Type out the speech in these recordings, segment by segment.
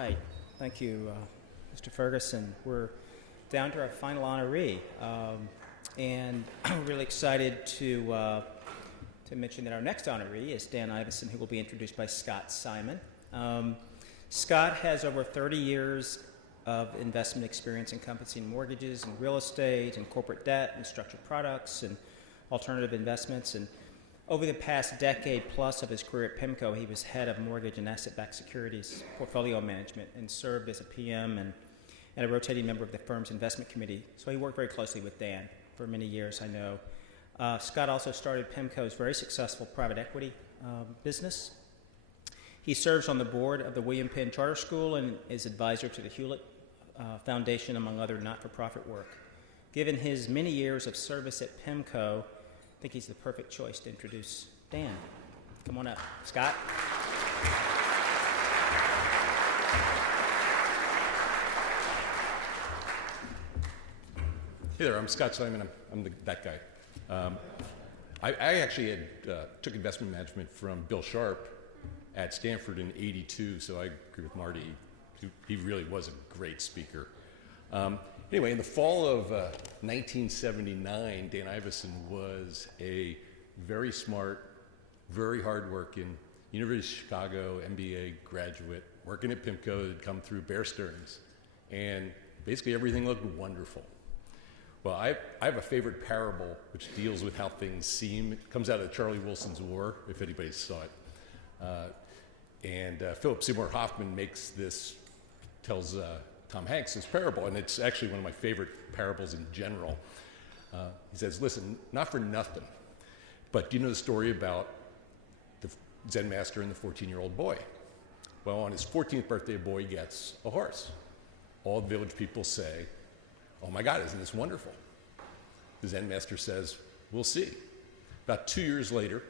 right. Thank you, Mr. Ferguson. We're down to our final honoree, and I'm really excited to mention that our next honoree is Dan Ivascyn, who will be introduced by Scott Simon. Scott has over 30 years of investment experience encompassing mortgages and real estate and corporate debt and structured products and alternative investments. And over the past decade plus of his career at PIMCO, he was head of mortgage and asset-backed securities portfolio management and served as a PM and a rotating member of the firm's investment committee. So he worked very closely with Dan for many years, I know. Scott also started PIMCO's very successful private equity business. He serves on the board of the William Penn Charter School and is advisor to the Hewlett Foundation, among other not-for-profit work. Given his many years of service at PIMCO, I think he's the perfect choice to introduce Dan. Come on up. Scott? Hey there, I'm Scott Simon. I'm that guy. I actually took investment management from Bill Sharp at Stanford in '82, so I agree with Marty. He really was a great speaker. Anyway, in the fall of 1979, Dan Ivascyn was a very smart, very hardworking University of Chicago MBA graduate working at PIMCO, had come through Bear Stearns, and basically everything looked wonderful. Well, I have a favorite parable which deals with how things seem. It comes out of Charlie Wilson's War, if anybody saw it. And Philip Seymour Hoffman tells Tom Hanks this parable, and it's actually one of my favorite parables in general. He says, listen, not for nothing, but do you know the story about the Zen master and the 14-year-old boy? Well, on his 14th birthday, a boy gets a horse. All the village people say, oh my God, isn't this wonderful? The Zen master says, we'll see. About 2 years later,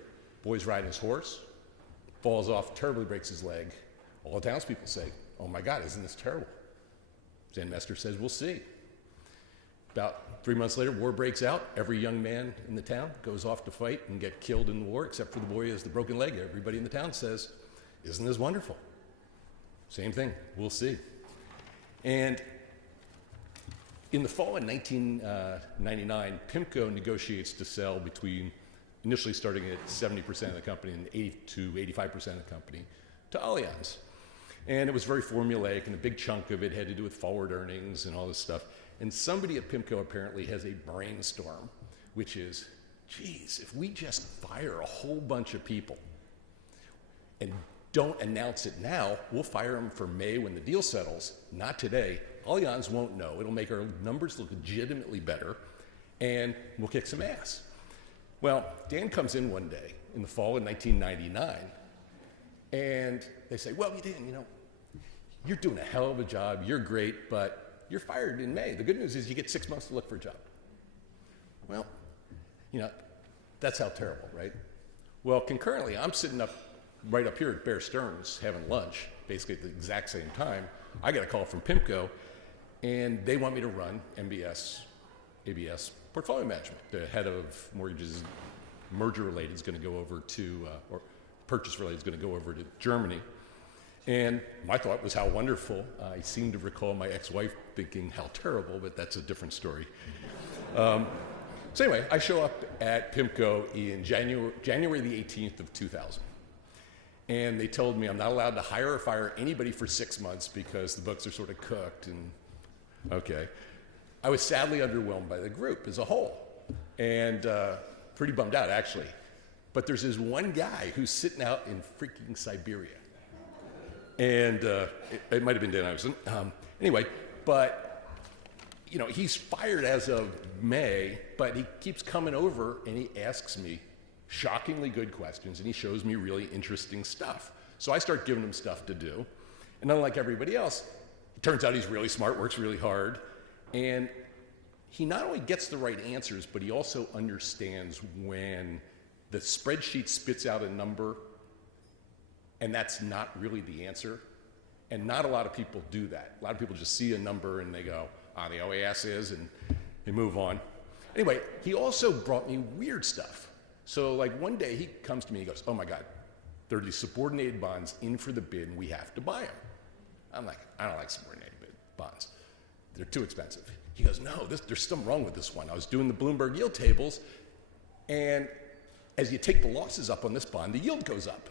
boy's riding his horse, falls off, terribly breaks his leg. All the townspeople say, oh my God, isn't this terrible? Zen master says, we'll see. About 3 months later, war breaks out. Every young man in the town goes off to fight and get killed in the war, except for the boy who has the broken leg. Everybody in the town says, isn't this wonderful? Same thing, we'll see. And in the fall of 1999, PIMCO negotiates to sell between initially starting at 70% of the company and 80 to 85% of the company to Allianz. And it was very formulaic, and a big chunk of it had to do with forward earnings and all this stuff. And somebody at PIMCO apparently has a brainstorm, which is, geez, if we just fire a whole bunch of people and don't announce it now, we'll fire them for May when the deal settles, not today. Allianz won't know. It'll make our numbers look legitimately better, and we'll kick some ass. Well, Dan comes in one day in the fall of 1999, and they say, well, Dan, you're doing a hell of a job. You're great, but you're fired in May. The good news is you get 6 months to look for a job. Well, that's how terrible, right? Well, concurrently, I'm sitting right up here at Bear Stearns having lunch, basically at the exact same time. I got a call from PIMCO, and they want me to run MBS, ABS portfolio management. The head of mortgages, merger-related, is going to go over to, or purchase-related is going to go over to Germany. And my thought was how wonderful. I seem to recall my ex-wife thinking how terrible, but that's a different story. So anyway, I show up at PIMCO in January the 18th of 2000. And they told me I'm not allowed to hire or fire anybody for 6 months because the books are sort of cooked. And okay. I was sadly underwhelmed by the group as a whole, and pretty bummed out, actually. But there's this one guy who's sitting out in freaking Siberia. And it might have been Dan Ivascyn. Anyway, but he's fired as of May, but he keeps coming over and he asks me shockingly good questions, and he shows me really interesting stuff. So I start giving him stuff to do. And unlike everybody else, it turns out he's really smart, works really hard, and he not only gets the right answers, but he also understands when the spreadsheet spits out a number and that's not really the answer. And not a lot of people do that. A lot of people just see a number and they go, the OAS is, and they move on. Anyway, he also brought me weird stuff. So like one day he comes to me and he goes, oh my God, there are these subordinated bonds in for the bid and we have to buy them. I'm like, I don't like subordinated bonds. They're too expensive. He goes, no, there's something wrong with this one. I was doing the Bloomberg yield tables, and as you take the losses up on this bond, the yield goes up.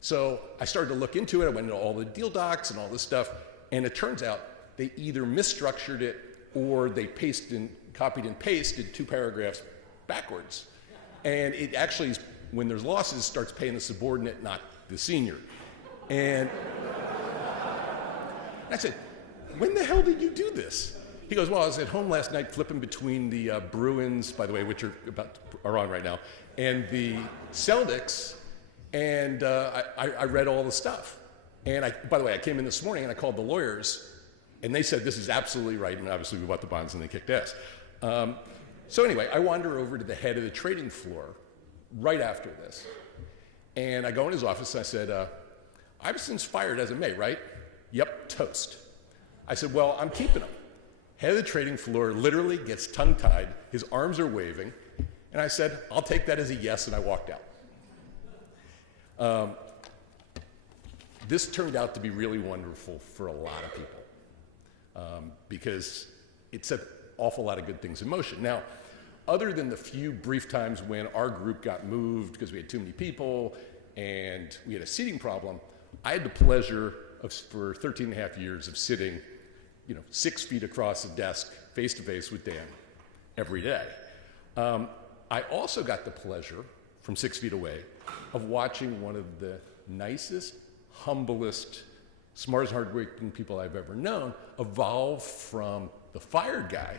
So I started to look into it. I went into all the deal docs and all this stuff, and it turns out they either misstructured it or they copied and pasted 2 paragraphs backwards. And it actually, when there's losses, starts paying the subordinate, not the senior. And I said, when the hell did you do this? He goes, well, I was at home last night flipping between the Bruins, by the way, which are on right now, and the Celtics, and I read all the stuff. And by the way, I came in this morning and I called the lawyers, and they said this is absolutely right, and obviously we bought the bonds and they kicked ass. So anyway, I wander over to the head of the trading floor right after this, and I go in his office and I said, Ivascyn's fired as of May, right? Yep, toast. I said, well, I'm keeping him. Head of the trading floor literally gets tongue-tied, his arms are waving, and I said, I'll take that as a yes, and I walked out. This turned out to be really wonderful for a lot of people because it set an awful lot of good things in motion. Now, other than the few brief times when our group got moved because we had too many people and we had a seating problem, I had the pleasure of, for 13 and a half years, of sitting 6 feet across the desk, face to face with Dan every day. I also got the pleasure, from 6 feet away, of watching one of the nicest, humblest, smartest, hardworking people I've ever known evolve from the fired guy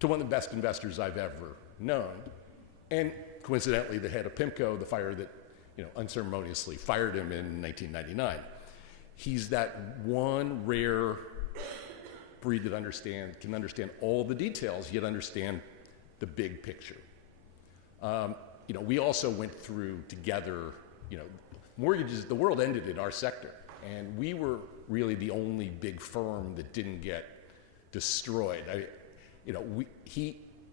to one of the best investors I've ever known. And coincidentally, the head of PIMCO, the fire that unceremoniously fired him in 1999. He's that one rare breed that can understand all the details, yet understand the big picture. We also went through together, mortgages, the world ended in our sector, and we were really the only big firm that didn't get destroyed.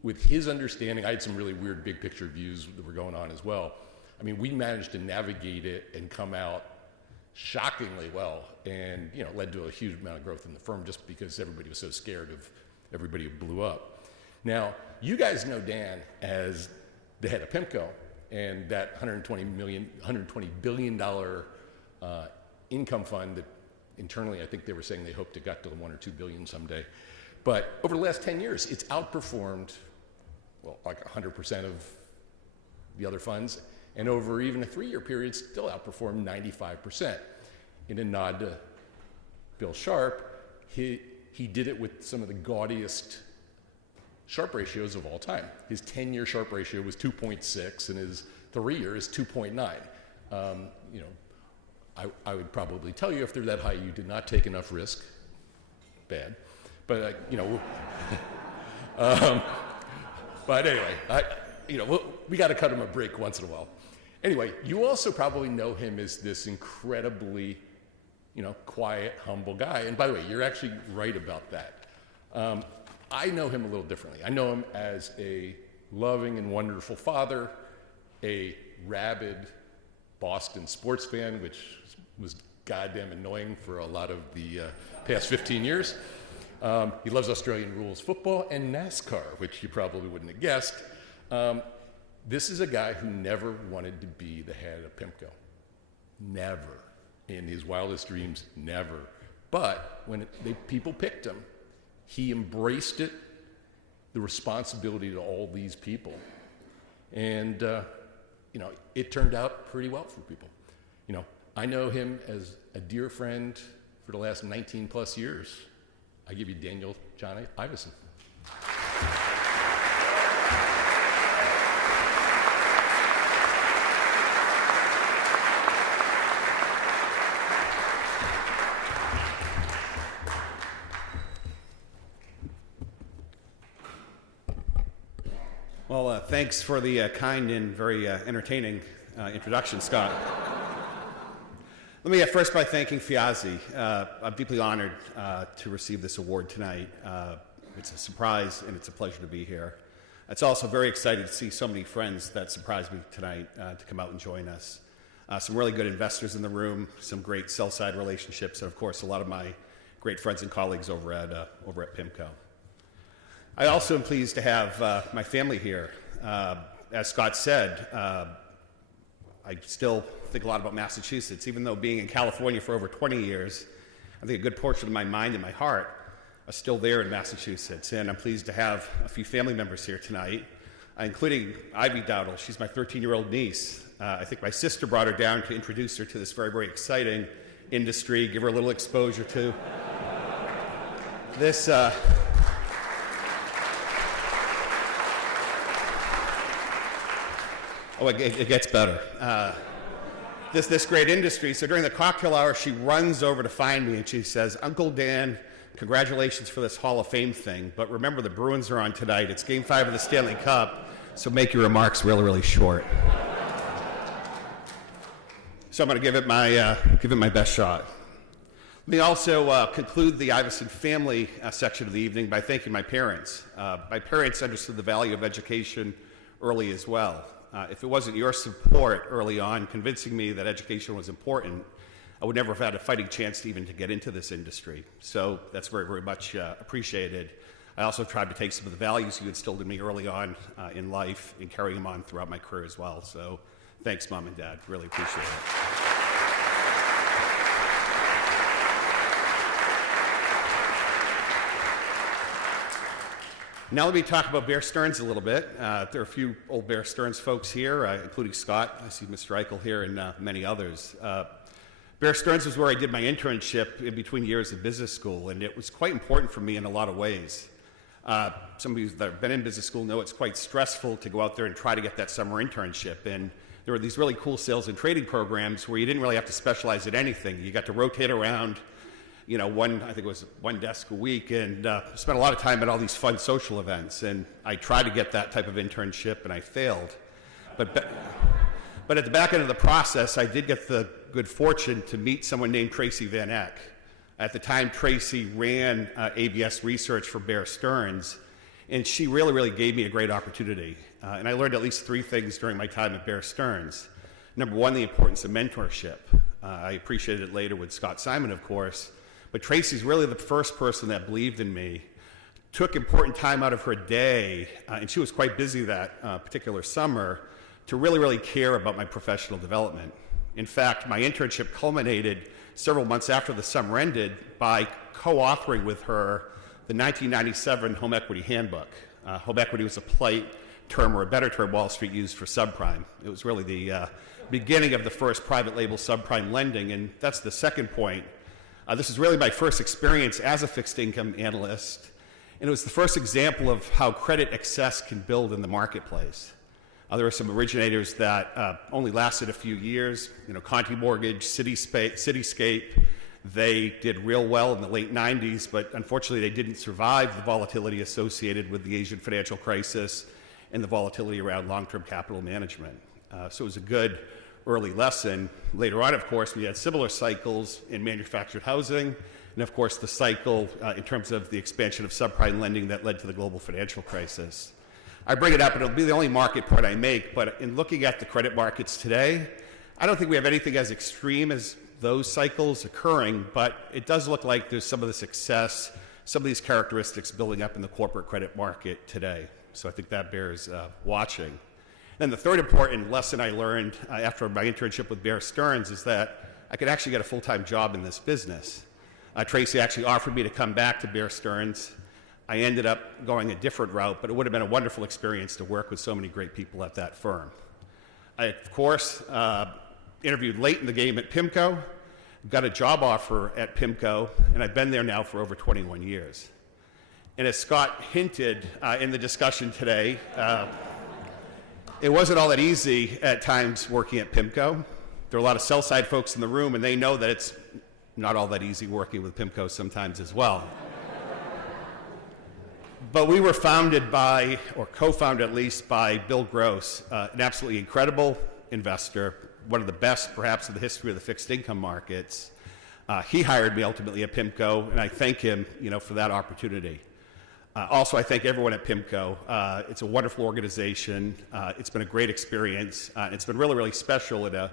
With his understanding, I had some really weird big picture views that were going on as well. I mean, we managed to navigate it and come out shockingly well, and led to a huge amount of growth in the firm just because everybody was so scared of everybody who blew up. Now, you guys know Dan as the head of PIMCO and that $120 billion income fund that internally I think they were saying they hoped it got to 1 or 2 billion someday. But over the last 10 years, it's outperformed, like 100% of the other funds. And over even a 3-year period, still outperformed 95%. In a nod to Bill Sharp, he did it with some of the gaudiest Sharp ratios of all time. His 10-year Sharp ratio was 2.6, and his 3-year is 2.9. I would probably tell you if they're that high, you did not take enough risk. Bad. But, but anyway, we got to cut him a break once in a while. Anyway, you also probably know him as this incredibly, quiet, humble guy. And by the way, you're actually right about that. I know him a little differently. I know him as a loving and wonderful father, a rabid Boston sports fan, which was goddamn annoying for a lot of the past 15 years. He loves Australian rules football and NASCAR, which you probably wouldn't have guessed. This is a guy who never wanted to be the head of PIMCO. Never. In his wildest dreams, never. But when people picked him, he embraced it, the responsibility to all these people. And, it turned out pretty well for people. I know him as a dear friend for the last 19 plus years. I give you Daniel John Ivascyn. Well, thanks for the kind and very entertaining introduction, Scott. Let me first by thanking Fiazi. I'm deeply honored to receive this award tonight. It's a surprise and it's a pleasure to be here. It's also very exciting to see so many friends that surprised me tonight to come out and join us. some really good investors in the room, some great sell-side relationships, and of course, a lot of my great friends and colleagues over at PIMCO. I also am pleased to have my family here. As Scott said, I still think a lot about Massachusetts, even though being in California for over 20 years, I think a good portion of my mind and my heart are still there in Massachusetts. And I'm pleased to have a few family members here tonight, including Ivy Dowdle. She's my 13-year-old niece. I think my sister brought her down to introduce her to this very, very exciting industry, give her a little exposure to this. It gets better. This great industry. So during the cocktail hour, she runs over to find me and she says, "Uncle Dan, congratulations for this Hall of Fame thing, but remember the Bruins are on tonight. It's Game 5 of the Stanley Cup, so make your remarks really, really short." So I'm going to give it my best shot. Let me also conclude the Ivascyn family section of the evening by thanking my parents. My parents understood the value of education early as well. If it wasn't your support early on convincing me that education was important, I would never have had a fighting chance to even to get into this industry. So that's very, very much appreciated. I also tried to take some of the values you instilled in me early on in life and carry them on throughout my career as well. So thanks, Mom and Dad. Really appreciate it. Now let me talk about Bear Stearns a little bit. There are a few old Bear Stearns folks here, including Scott. I see Mr. Eichel here and many others. Bear Stearns was where I did my internship in between years of business school, and it was quite important for me in a lot of ways. Some of you that have been in business school know it's quite stressful to go out there and try to get that summer internship. And there were these really cool sales and trading programs where you didn't really have to specialize in anything. You got to rotate around, I think it was one desk a week, and spent a lot of time at all these fun social events. And I tried to get that type of internship, and I failed. But at the back end of the process, I did get the good fortune to meet someone named Tracy Van Eck. At the time, Tracy ran ABS research for Bear Stearns, and she really, really gave me a great opportunity. And I learned at least 3 things during my time at Bear Stearns. Number one, the importance of mentorship. I appreciated it later with Scott Simon, of course. But Tracy's really the first person that believed in me, took important time out of her day, and she was quite busy that particular summer, to really, really care about my professional development. In fact, my internship culminated several months after the summer ended by co-authoring with her the 1997 Home Equity Handbook. Home equity was a polite term, or a better term Wall Street used for subprime. It was really the beginning of the first private label subprime lending, and that's the second point. This is really my first experience as a fixed income analyst, and it was the first example of how credit excess can build in the marketplace. There were some originators that only lasted a few years. Conti Mortgage, Cityscape, they did real well in the late 90s, but unfortunately they didn't survive the volatility associated with the Asian financial crisis and the volatility around long-term capital management. So it was a good early lesson. Later on, of course, we had similar cycles in manufactured housing, and of course the cycle in terms of the expansion of subprime lending that led to the global financial crisis. I bring it up, and it'll be the only market point I make, but in looking at the credit markets today, I don't think we have anything as extreme as those cycles occurring, but it does look like there's some of the success, some of these characteristics building up in the corporate credit market today. So I think that bears watching. Then the third important lesson I learned after my internship with Bear Stearns is that I could actually get a full-time job in this business. Tracy actually offered me to come back to Bear Stearns. I ended up going a different route, but it would have been a wonderful experience to work with so many great people at that firm. I, of course, interviewed late in the game at PIMCO, got a job offer at PIMCO, and I've been there now for over 21 years. And as Scott hinted in the discussion today, it wasn't all that easy at times working at PIMCO. There are a lot of sell-side folks in the room, and they know that it's not all that easy working with PIMCO sometimes as well. But we were founded by, or co-founded at least, by Bill Gross, an absolutely incredible investor, one of the best perhaps in the history of the fixed income markets. He hired me ultimately at PIMCO, and I thank him for that opportunity. Also, I thank everyone at PIMCO. It's a wonderful organization. It's been a great experience. It's been really, really special in an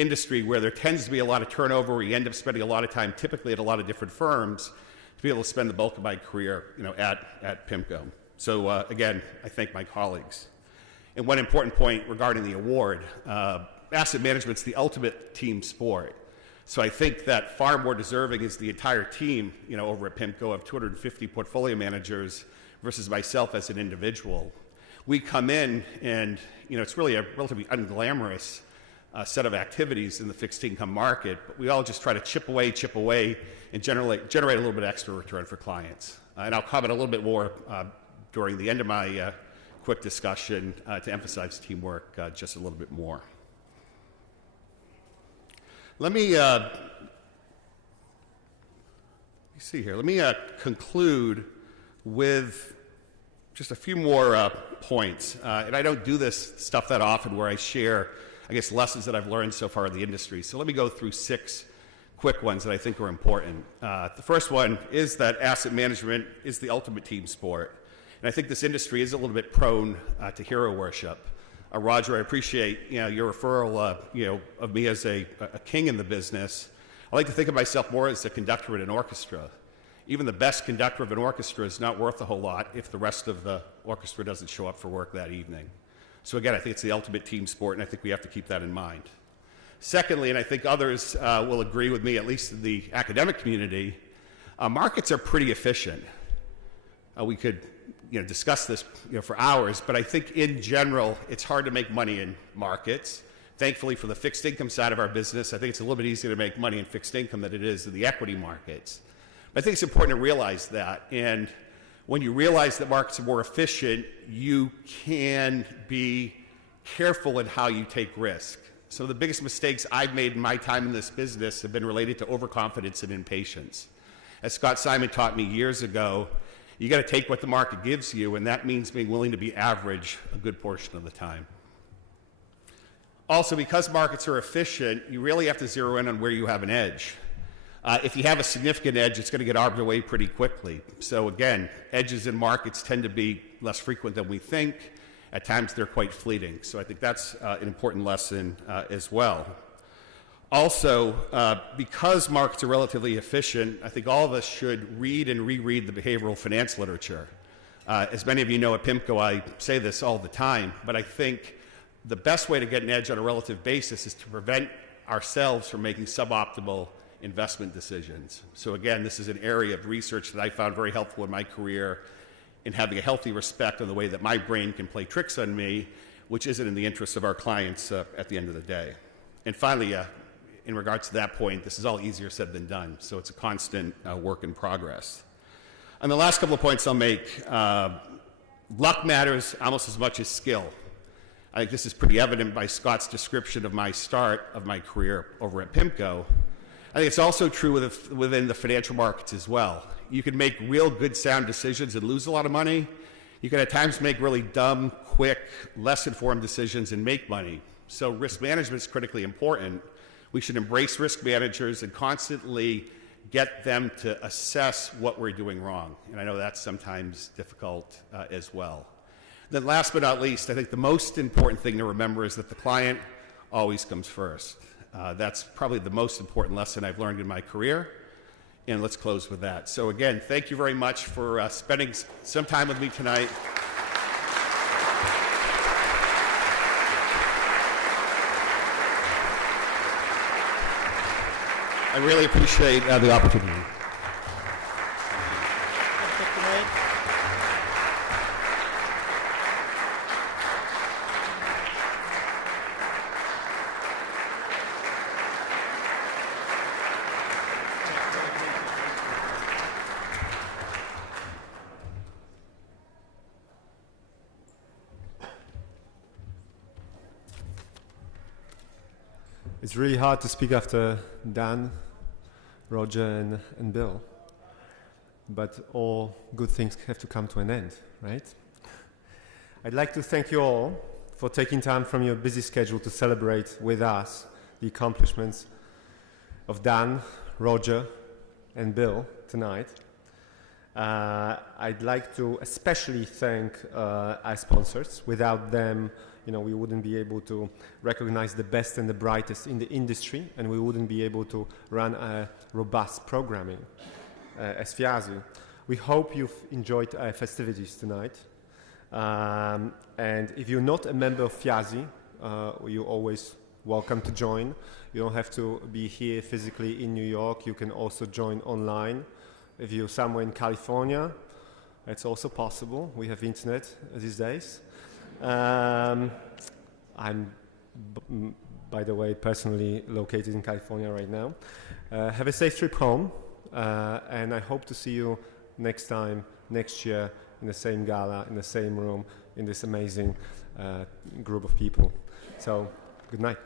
industry where there tends to be a lot of turnover, where you end up spending a lot of time typically at a lot of different firms, to be able to spend the bulk of my career, at PIMCO. So again, I thank my colleagues. And one important point regarding the award, asset management's the ultimate team sport. So I think that far more deserving is the entire team, over at PIMCO of 250 portfolio managers versus myself as an individual. We come in and, it's really a relatively unglamorous set of activities in the fixed income market, but we all just try to chip away, and generate a little bit extra return for clients. And I'll comment a little bit more during the end of my quick discussion to emphasize teamwork just a little bit more. Let me see here. Let me conclude with just a few more points. And I don't do this stuff that often where I share, lessons that I've learned so far in the industry. So let me go through 6 quick ones that I think are important. The first one is that asset management is the ultimate team sport. And I think this industry is a little bit prone to hero worship. Roger, I appreciate your referral of me as a king in the business. I like to think of myself more as a conductor in an orchestra. Even the best conductor of an orchestra is not worth a whole lot if the rest of the orchestra doesn't show up for work that evening. So again, I think it's the ultimate team sport, and I think we have to keep that in mind. Secondly, and I think others will agree with me, at least in the academic community, markets are pretty efficient. We could discuss this for hours, but I think in general, it's hard to make money in markets. Thankfully, for the fixed income side of our business, I think it's a little bit easier to make money in fixed income than it is in the equity markets. But I think it's important to realize that. And when you realize that markets are more efficient, you can be careful in how you take risk. Some of the biggest mistakes I've made in my time in this business have been related to overconfidence and impatience. As Scott Simon taught me years ago, you got to take what the market gives you, and that means being willing to be average a good portion of the time. Also, because markets are efficient, you really have to zero in on where you have an edge. If you have a significant edge, it's going to get arbed away pretty quickly. So again, edges in markets tend to be less frequent than we think. At times, they're quite fleeting. So I think that's an important lesson as well. Also, because markets are relatively efficient, I think all of us should read and reread the behavioral finance literature. As many of you know at PIMCO, I say this all the time, but I think the best way to get an edge on a relative basis is to prevent ourselves from making suboptimal investment decisions. So again, this is an area of research that I found very helpful in my career in having a healthy respect on the way that my brain can play tricks on me, which isn't in the interests of our clients at the end of the day. And finally, in regards to that point, this is all easier said than done, so it's a constant work in progress. And the last couple of points I'll make, luck matters almost as much as skill. I think this is pretty evident by Scott's description of my start of my career over at PIMCO. I think it's also true within the financial markets as well. You can make real good sound decisions and lose a lot of money. You can at times make really dumb, quick, less informed decisions and make money. So risk management is critically important. We should embrace risk managers and constantly get them to assess what we're doing wrong. And I know that's sometimes difficult as well. Then last but not least, I think the most important thing to remember is that the client always comes first. That's probably the most important lesson I've learned in my career. And let's close with that. So again, thank you very much for spending some time with me tonight. I really appreciate the opportunity. It's really hard to speak after Dan, Roger, and Bill. But all good things have to come to an end, right? I'd like to thank you all for taking time from your busy schedule to celebrate with us the accomplishments of Dan, Roger, and Bill tonight. I'd like to especially thank our sponsors. Without them, we wouldn't be able to recognize the best and the brightest in the industry, and we wouldn't be able to run a robust programming as Fiasi. We hope you've enjoyed our festivities tonight. And if you're not a member of Fiasi, you're always welcome to join. You don't have to be here physically in New York. You can also join online. If you're somewhere in California, it's also possible. We have internet these days. I'm, by the way, personally located in California right now. Have a safe trip home, and I hope to see you next time, next year, in the same gala, in the same room, in this amazing group of people. So, good night.